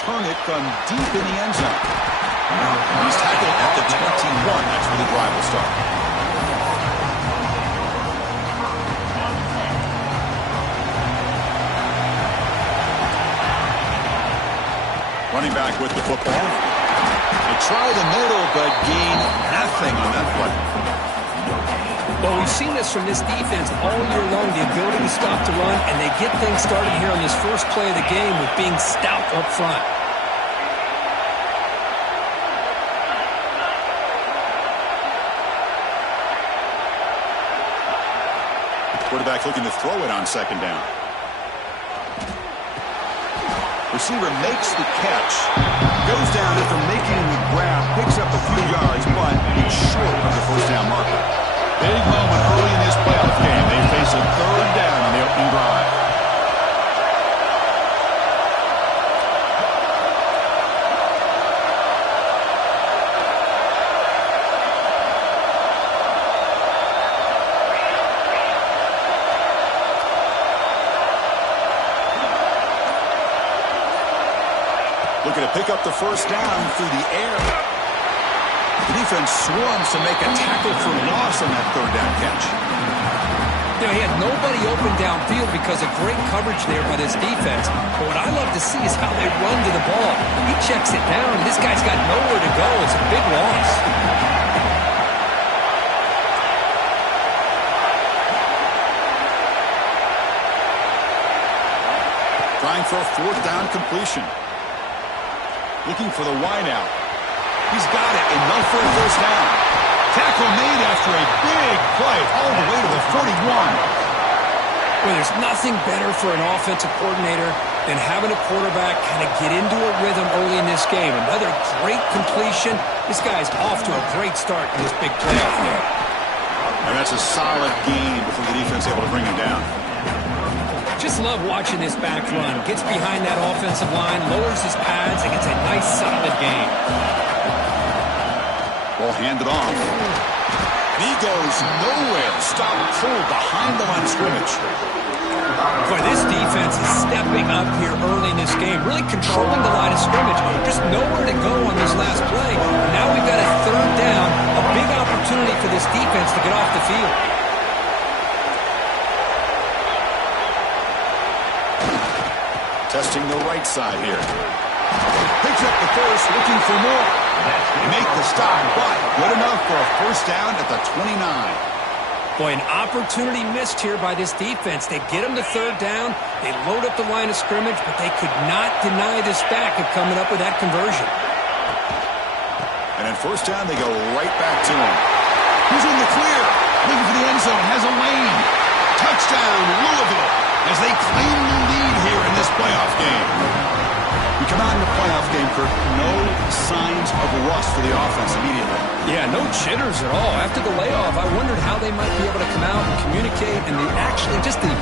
return it from deep in the end zone. He's tackled at the 21. That's where the drive will start. Running back with the football. They try the middle, but gain nothing on that play. Well, we've seen this from this defense all year long, the ability to stop the run, and they get things started here on this first play of the game with being stout up front. Quarterback looking to throw it on second down. Receiver makes the catch. Goes down after making the grab. Picks up a few yards, but it's short of the first down marker. Big moment early in this playoff game. They face a third down on the opening drive. Looking to pick up the first down through the air. The defense swarms to make a tackle for loss on that third down catch. You know, he had nobody open downfield because of great coverage there by this defense. But what I love to see is how they run to the ball. He checks it down, and this guy's got nowhere to go. It's a big loss. Trying for a fourth down completion. Looking for the wideout. He's got it, enough for a first down. Tackle made after a big play all the way to the 41. Well, there's nothing better for an offensive coordinator than having a quarterback kind of get into a rhythm early in this game. Another great completion. This guy's off to a great start in this big playoff game. And that's a solid gain before the defense able to bring him down. Just love watching this back run. Gets behind that offensive line, lowers his pads, and gets a nice solid gain. Ball handed off. And he goes nowhere. Stop pull behind the line of scrimmage. Boy, this defense is stepping up here early in this game, really controlling the line of scrimmage. Just nowhere to go on this last play. Now we've got a third down, a big opportunity for this defense to get off the field. Testing the right side here. Picks up the first, looking for more. They make the stop, but good enough for a first down at the 29. Boy, an opportunity missed here by this defense. They get them to third down. They load up the line of scrimmage, but they could not deny this back of coming up with that conversion. And at first down, they go right back to him. He's in the clear. Looking for the end zone. Has a lane. Touchdown, Louisville, as they claim the lead here in this playoff game. We come out in the playoff game, Kirk. No signs of rust for the offense immediately. Yeah, no jitters at all. After the layoff, I wondered how they might be able to come out and communicate, and actually just the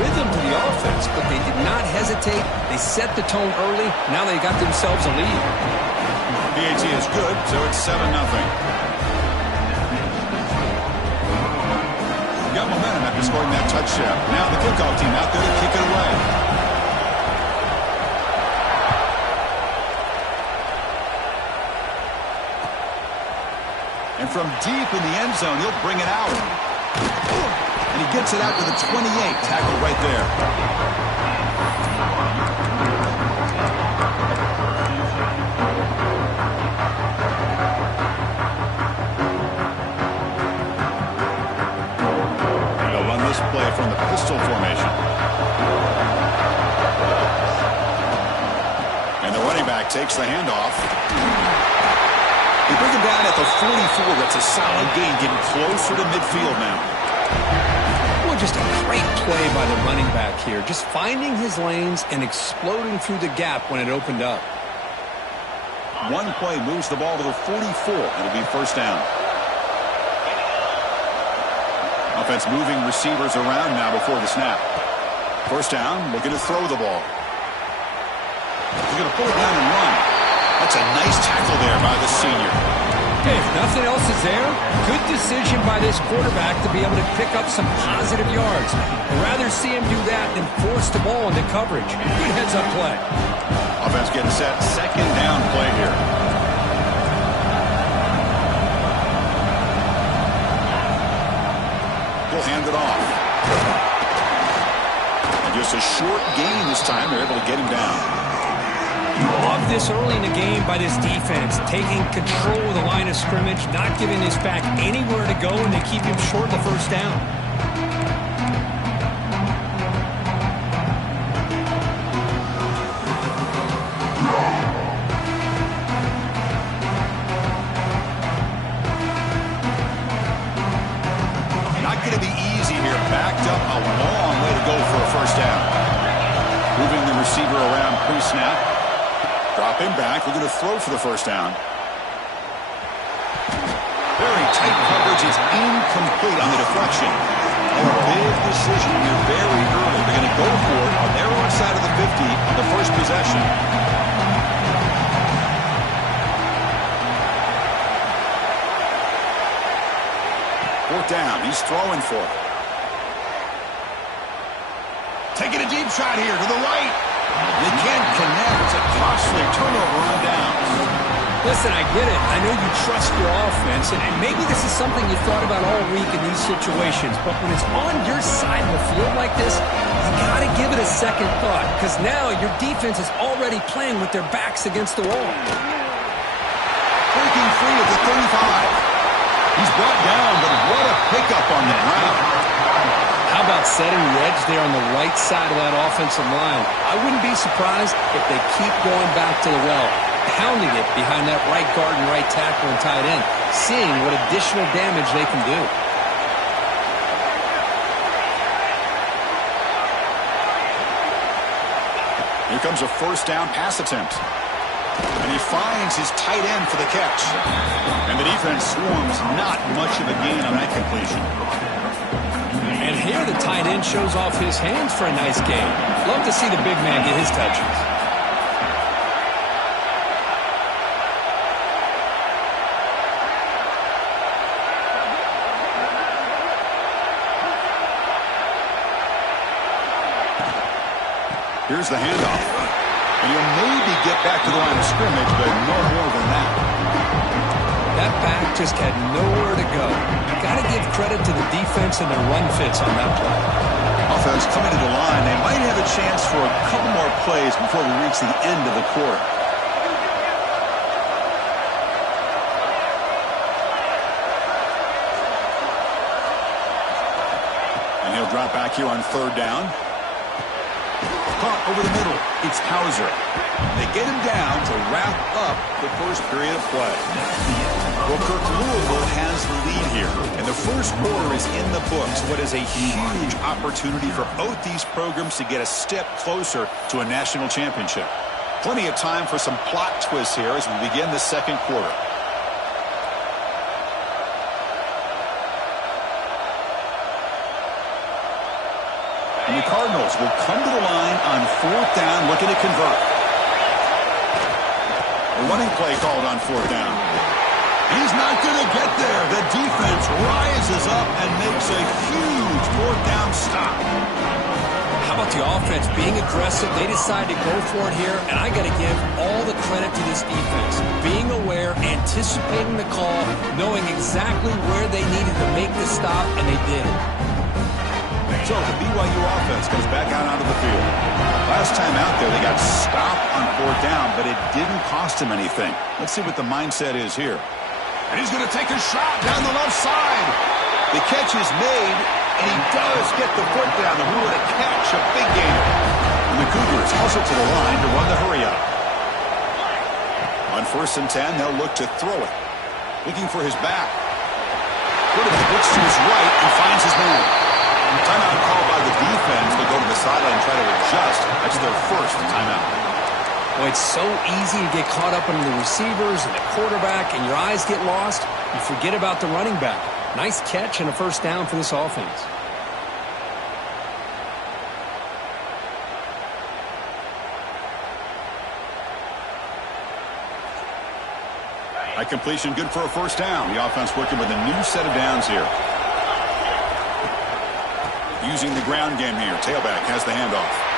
rhythm to the offense. But they did not hesitate. They set the tone early. Now they got themselves a lead. BAT is good, so it's 7-0. Got momentum after scoring that touchdown. Now the kickoff team out there to kick it away. And from deep in the end zone, he'll bring it out. And he gets it out to the 28. Tackled right there. They'll run this play from the pistol formation. And the running back takes the handoff. They bring him down at the 44. That's a solid gain, getting closer to midfield now. Well, just a great play by the running back here. Just finding his lanes and exploding through the gap when it opened up. One play moves the ball to the 44. It'll be first down. Offense moving receivers around now before the snap. First down, looking to throw the ball. He's going to pull it down and run. That's a nice tackle there by the senior. Hey, if nothing else is there, good decision by this quarterback to be able to pick up some positive yards. I'd rather see him do that than force the ball into coverage. Good heads-up play. Offense getting set. Second down play here. He'll hand it off. And just a short gain this time. They're able to get him down. Love this early in the game by this defense. Taking control of the line of scrimmage, not giving this back anywhere to go, and they keep him short of the first down. Not going to be easy here. Backed up a long way to go for a first down. Moving the receiver around pre-snap. Drop him back. We're going to throw for the first down. Very tight coverage. It's incomplete on the deflection. A big decision here very early. They're going to go for it on their own side of the 50 on the first possession. Fourth down. He's throwing for it. Taking a deep shot here to the right. They can't connect. It's a costly turnover on downs. Listen, I get it. I know you trust your offense, and maybe this is something you thought about all week in these situations, but when it's on your side of the field like this, you got to give it a second thought, because now your defense is already playing with their backs against the wall. Breaking free at the 35. He's brought down, but what a pickup on the ground. How about setting the edge there on the right side of that offensive line? I wouldn't be surprised if they keep going back to the well, pounding it behind that right guard and right tackle and tight end, seeing what additional damage they can do. Here comes a first down pass attempt. And he finds his tight end for the catch. And the defense swarms not much of a gain on that completion. And here the tight end shows off his hands for a nice game. Love to see the big man get his touches. Here's the handoff. And he'll maybe get back to the line of scrimmage, but no more than that. That back just had nowhere to go. Got to give credit to the defense and their run fits on that play. Offense coming to the line. They might have a chance for a couple more plays before we reach the end of the quarter. And he'll drop back here on third down. Caught over the middle. It's Hauser. They get him down to wrap up the first period of play. Well, Kirk, Louisville has the lead here, and the first quarter is in the books. What is a huge opportunity for both these programs to get a step closer to a national championship. Plenty of time for some plot twists here as we begin the second quarter. And the Cardinals will come to the line on fourth down, looking to convert. A running play called on fourth down. He's not going to get there. The defense rises up and makes a huge fourth down stop. How about the offense being aggressive? They decide to go for it here, and I got to give all the credit to this defense. Being aware, anticipating the call, knowing exactly where they needed to make the stop, and they did. So the BYU offense goes back out onto the field. Last time out there, they got stopped on fourth down, but it didn't cost them anything. Let's see what the mindset is here. And he's going to take a shot down the left side. The catch is made, and he does get the foot down. The rule to catch, a big gain. And the Cougars hustle to the line to run the hurry up. On 1st and 10, they'll look to throw it. Looking for his back. Quarterback looks to his right and finds his man. Timeout called by the defense. They go to the sideline and try to adjust. That's their first timeout. Well, it's so easy to get caught up in the receivers and the quarterback, and your eyes get lost. You forget about the running back. Nice catch and a first down for this offense. High completion, good for a first down. The offense working with a new set of downs here. Using the ground game here. Tailback has the handoff.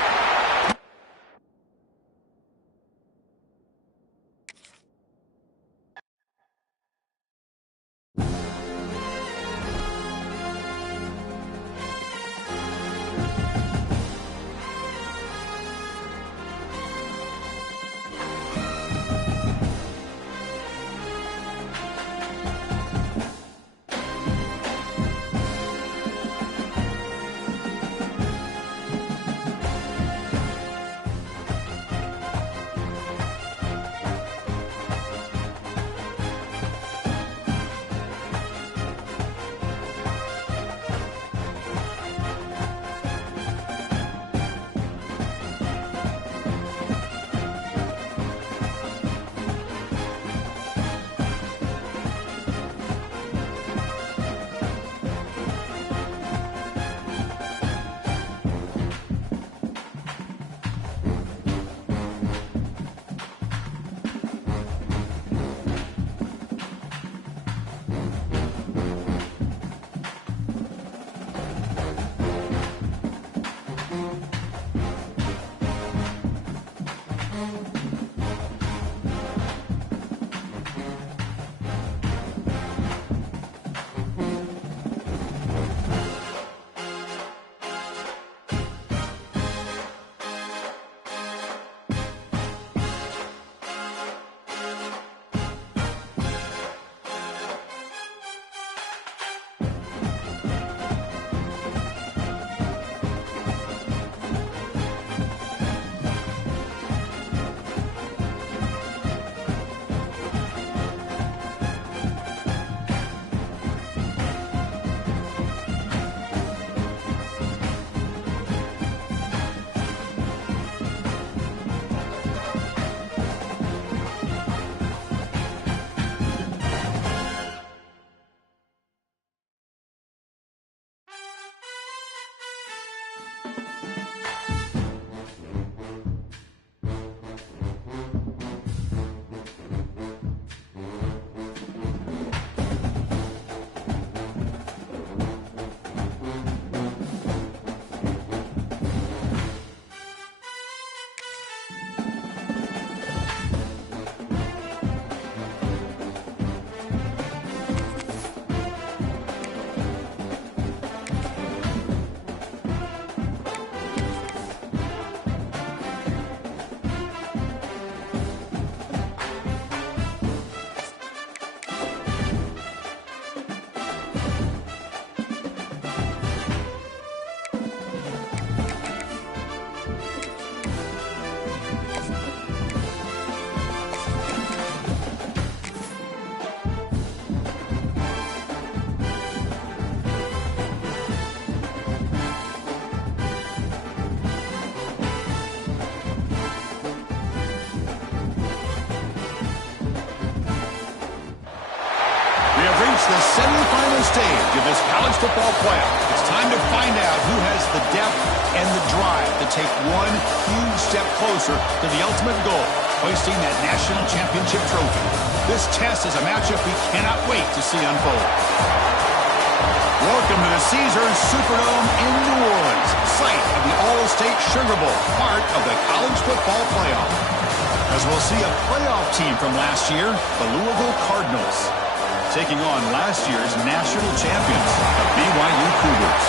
The semifinal stage of this college football playoff. It's time to find out who has the depth and the drive to take one huge step closer to the ultimate goal, hoisting that national championship trophy. This test is a matchup we cannot wait to see unfold. Welcome to the Caesars Superdome in New Orleans, site of the All-State Sugar Bowl, part of the college football playoff. As we'll see a playoff team from last year, the Louisville Cardinals, taking on last year's national champions, the BYU Cougars.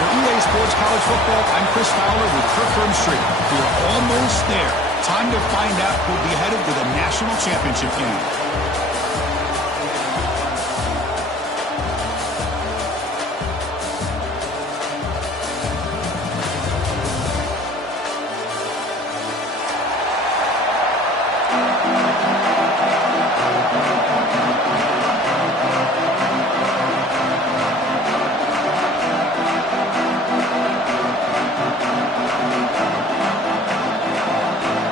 For EA Sports College Football, I'm Chris Fowler with Kirk Street. We're almost there. Time to find out who'll be headed to the national championship game.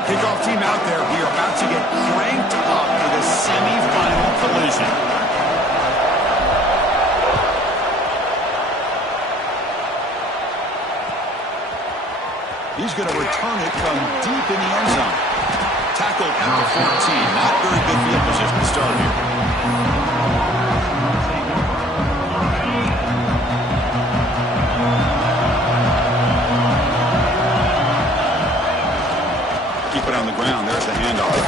Kickoff team out there. We are about to get cranked up for the semifinal collision. He's going to return it from deep in the end zone. Tackled at the 14. Not very good field position to start here. Keep it on the ground. There's the handoff.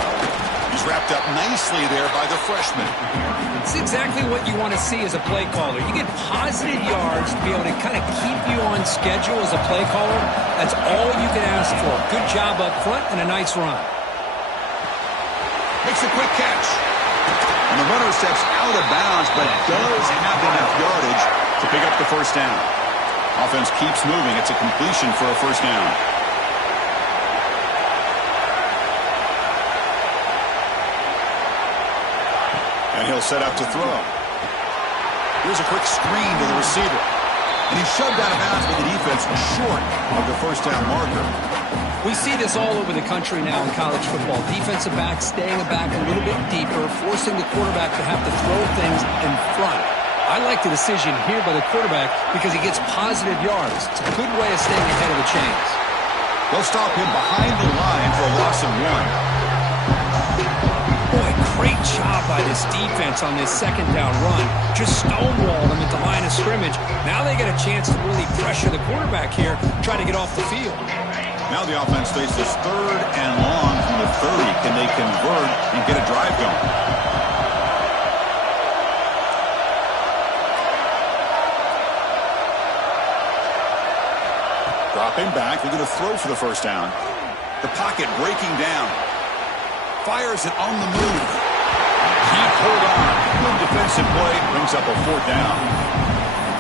He's wrapped up nicely there by the freshman. It's exactly what you want to see as a play caller. You get positive yards to be able to kind of keep you on schedule as a play caller. That's all you can ask for. Good job up front and a nice run. Makes a quick catch. And the runner steps out of bounds, but does have enough yardage to pick up the first down. Offense keeps moving. It's a completion for a first down. And he'll set up to throw. Here's a quick screen to the receiver. And he's shoved out of bounds with the defense short of the first down marker. We see this all over the country now in college football. Defensive backs staying back a little bit deeper, forcing the quarterback to have to throw things in front. I like the decision here by the quarterback because he gets positive yards. It's a good way of staying ahead of the chains. They'll stop him behind the line for a loss of 1. Boy, great job by this defense on this second down run. Just stonewalled them at the line of scrimmage. Now they get a chance to really pressure the quarterback here, try to get off the field. Now the offense faces third and long from the 30. Can they convert and get a drive going? Dropping back, they're going to throw for the first down. The pocket breaking down. Fires it on the move. Can't hold on. Good defensive play. Brings up a fourth down.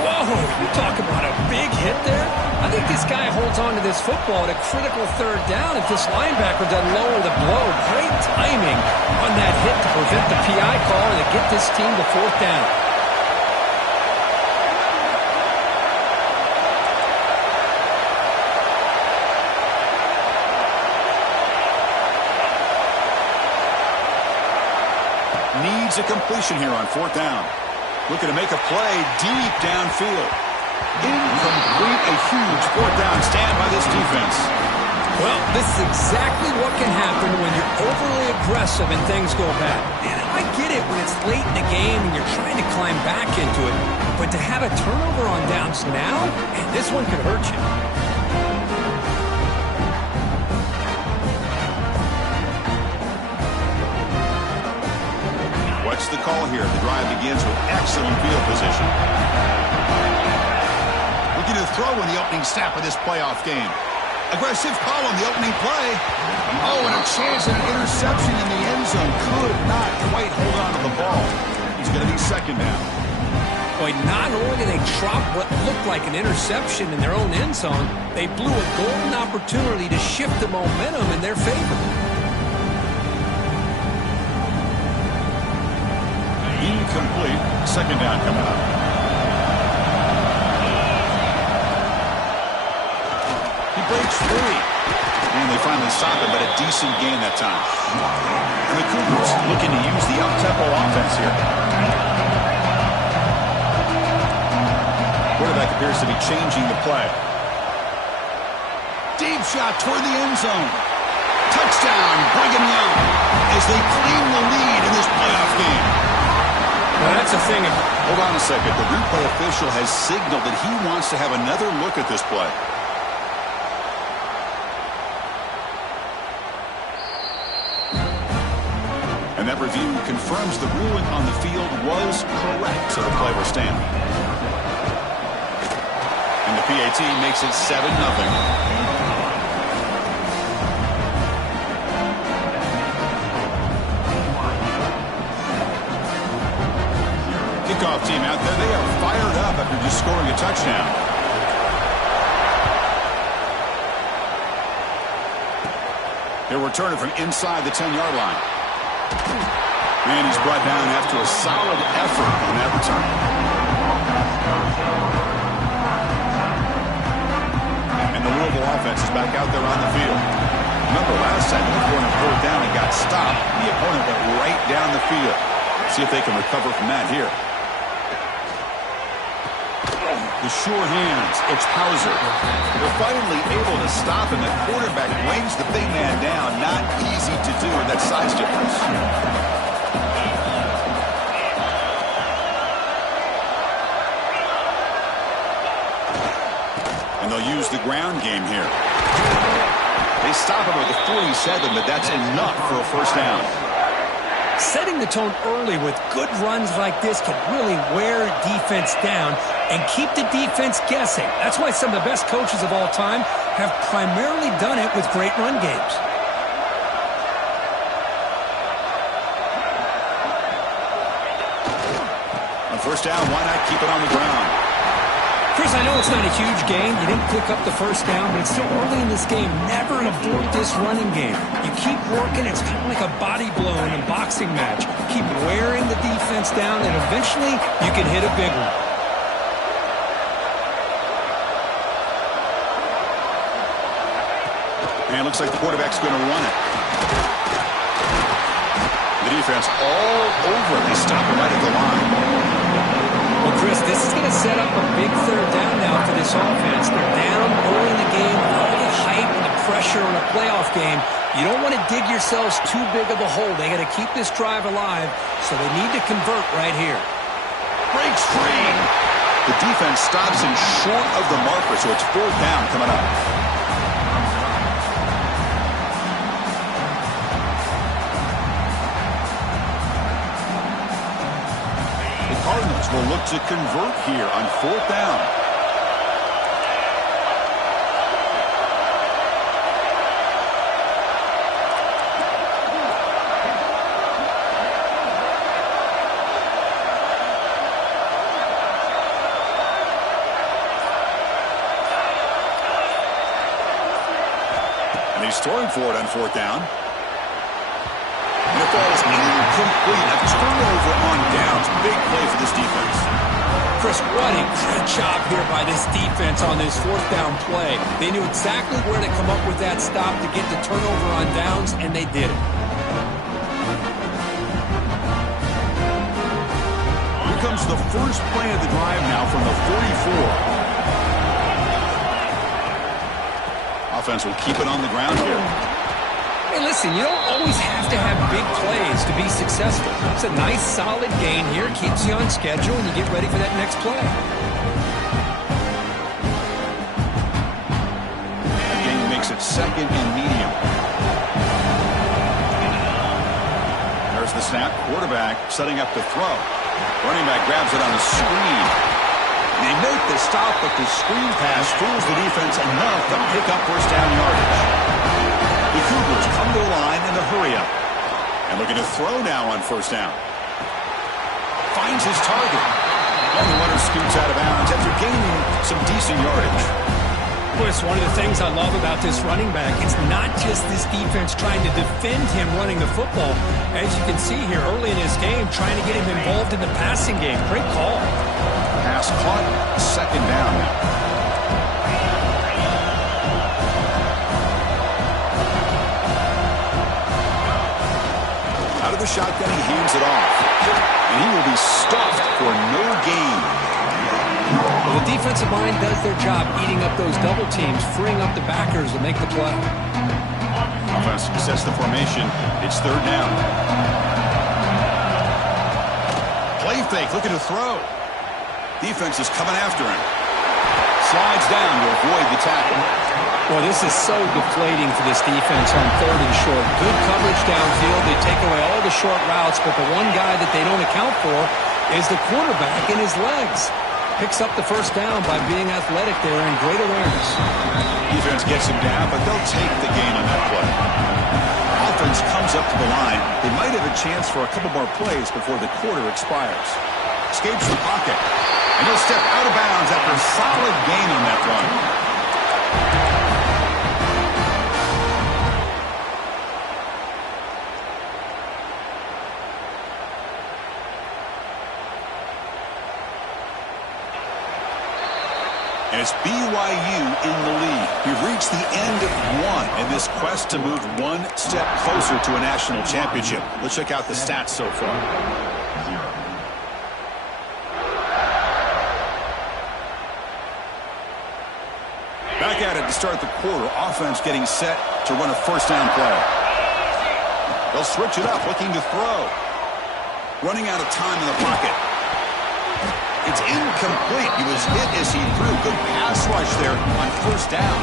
Whoa, you talk about a big hit there. I think this guy holds on to this football at a critical third down if this linebacker doesn't lower the blow. Great timing on that hit to prevent the PI call and to get this team to fourth down. Needs a completion here on fourth down. Looking to make a play deep downfield. Incomplete. A huge fourth down stand by this defense. Well, this is exactly what can happen when you're overly aggressive and things go bad. And I get it when it's late in the game and you're trying to climb back into it. But to have a turnover on downs now, man, this one could hurt you. What's the call here? The drive begins with excellent field position. Looking to throw in the opening snap of this playoff game. Aggressive call on the opening play. Oh, and a chance at an interception in the end zone. Could not quite hold on to the ball. He's going to be second down. Boy, not only did they drop what looked like an interception in their own end zone, they blew a golden opportunity to shift the momentum in their favor. Incomplete. Second down coming up. Breaks free. And they finally stop him, but a decent gain that time. And the Cougars looking to use the up-tempo offense here. Quarterback appears to be changing the play. Deep shot toward the end zone. Touchdown, Brigham Young, as they claim the lead in this playoff game. Well, that's the thing. Hold on a second. The replay official has signaled that he wants to have another look at this play. And that review confirms the ruling on the field was correct, so the play will stand. And the PAT makes it 7-0. Kickoff team out there. They are fired up after just scoring a touchdown. They'll return it from inside the 10-yard line. And he's brought down after a solid effort on that return. And the Louisville offense is back out there on the field. Remember last time they were going on fourth down and got stopped. The opponent went right down the field. See if they can recover from that here. The sure hands. It's Hauser. They're finally able to stop him. The quarterback brings the big man down. Not easy to do with that size difference. And they'll use the ground game here. They stop him with the 47, but that's enough for a first down. Setting the tone early with good runs like this can really wear defense down and keep the defense guessing. That's why some of the best coaches of all time have primarily done it with great run games. On first down, why not keep it on the ground? Chris, I know it's not a huge gain. You didn't pick up the first down, but it's still early in this game. Never abort this running game. You keep working. It's kind of like a body blow in a boxing match. Keep wearing the defense down, and eventually you can hit a big one. And it looks like the quarterback's going to run it. The defense all over it. They stop him right at the line. Well, Chris, this is going to set up a big third down now for this offense. They're down early in the game, all the hype and the pressure on a playoff game. You don't want to dig yourselves too big of a hole. They got to keep this drive alive, so they need to convert right here. Breaks free. The defense stops him short of the marker, so it's fourth down coming up. Cardinals will look to convert here on fourth down. And he's throwing for it on fourth down. And it falls incomplete. A turnover on downs. Big play for this defense. Chris, what a great job here by this defense on this fourth down play. They knew exactly where to come up with that stop to get the turnover on downs, and they did it. Here comes the first play of the drive now from the 44. offense will keep it on the ground here. Hey, listen, you don't always have to have big plays to be successful. It's a nice, solid gain here. Keeps you on schedule, and you get ready for that next play. That gain makes it 2nd and medium. There's the snap. Quarterback setting up to throw. Running back grabs it on a screen. They make the stop, but the screen pass fools the defense enough to pick up first down yardage. The Cougars come to the line in the hurry-up. And looking to throw now on first down. Finds his target. And the runner scoots out of bounds after gaining some decent yardage. Boy, it's one of the things I love about this running back. It's not just this defense trying to defend him running the football. As you can see here early in his game, trying to get him involved in the passing game. Great call. Pass caught. 2nd down now. Out of the shotgun, he hands it off. And he will be stuffed for no gain. Well, the defensive line does their job eating up those double teams, freeing up the backers to make the play. Offense sets the formation. It's 3rd down. Play fake, looking to throw. Defense is coming after him. Slides down to avoid the tackle. Well, this is so deflating for this defense on 3rd and short. Good coverage downfield. They take away all the short routes, but the one guy that they don't account for is the quarterback and his legs. Picks up the first down by being athletic there and great awareness. Defense gets him down, but they'll take the gain on that play. Offense comes up to the line. They might have a chance for a couple more plays before the quarter expires. Escapes the pocket. And he'll step out of bounds after a solid gain on that run. And it's BYU in the lead. We've reached the end of one in this quest to move one step closer to a national championship. Let's check out the stats so far. Back at it to start the quarter. Offense getting set to run a first down play. They'll switch it up, looking to throw. Running out of time in the pocket. It's incomplete. He was hit as he threw. Good pass rush there on first down.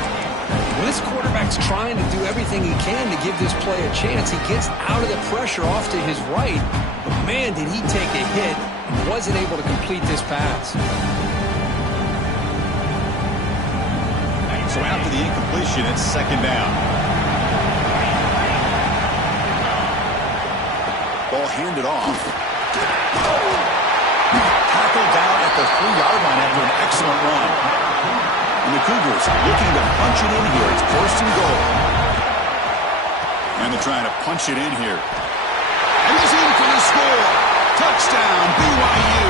Well, this quarterback's trying to do everything he can to give this play a chance. He gets out of the pressure off to his right. But man, did he take a hit and wasn't able to complete this pass. So after the incompletion, it's 2nd down. Ball handed off. Tackled down at the 3-yard line after an excellent run. And the Cougars looking to punch it in here. It's 1st and goal. And they're trying to punch it in here. And he's in for the score. Touchdown, BYU.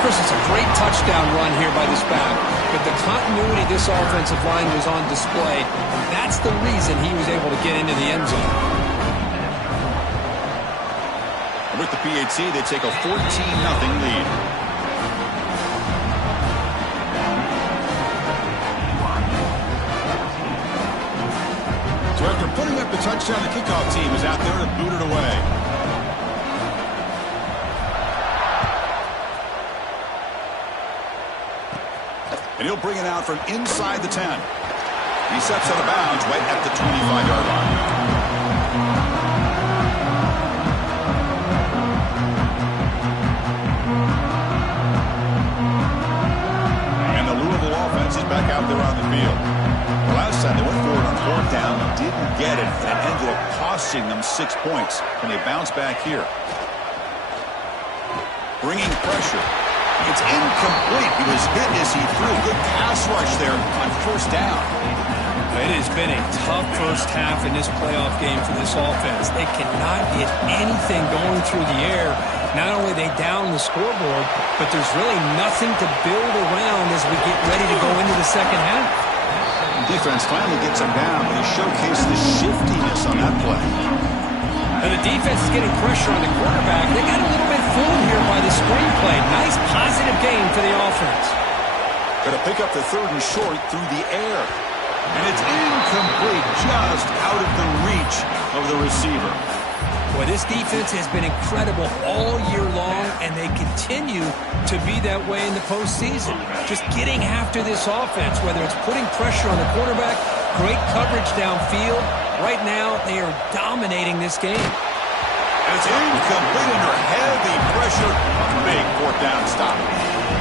Chris, it's a great touchdown run here by this back. But the continuity of this offensive line was on display. And that's the reason he was able to get into the end zone. With the PAT, they take a 14-0 lead. So after putting up the touchdown, the kickoff team is out there to boot it away. And he'll bring it out from inside the 10. He steps out of bounds right at the 25-yard line. Back out there on the field. The last time they went forward on 4th down, didn't get it, and it ended up costing them 6 points. And they bounce back here. Bringing pressure. It's incomplete. He was hit as he threw. Good pass rush there on 1st down. It has been a tough first half in this playoff game for this offense. They cannot get anything going through the air. Not only are they down the scoreboard, but there's really nothing to build around as we get ready to go into the second half. Defense finally gets him down, but he showcased the shiftiness on that play. And the defense is getting pressure on the quarterback. They got a little bit fooled here by the screenplay. Nice positive game for the offense. Going to pick up the 3rd and short through the air. And it's incomplete, just out of the reach of the receiver. Boy, this defense has been incredible all year long, and they continue to be that way in the postseason. Just getting after this offense, whether it's putting pressure on the quarterback, great coverage downfield. Right now, they are dominating this game. And it's incomplete under heavy pressure. Big fourth down stop.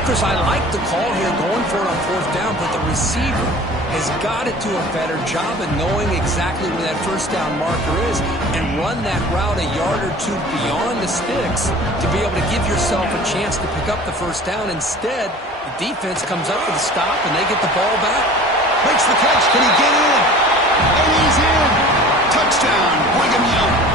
Chris, I like the call here going for it on fourth down, but the receiver has got to do a better job of knowing exactly where that first down marker is and run that route a yard or two beyond the sticks to be able to give yourself a chance to pick up the first down. Instead, the defense comes up with a stop and they get the ball back. Makes the catch. Can he get in? And he's in. Touchdown, Brigham Young.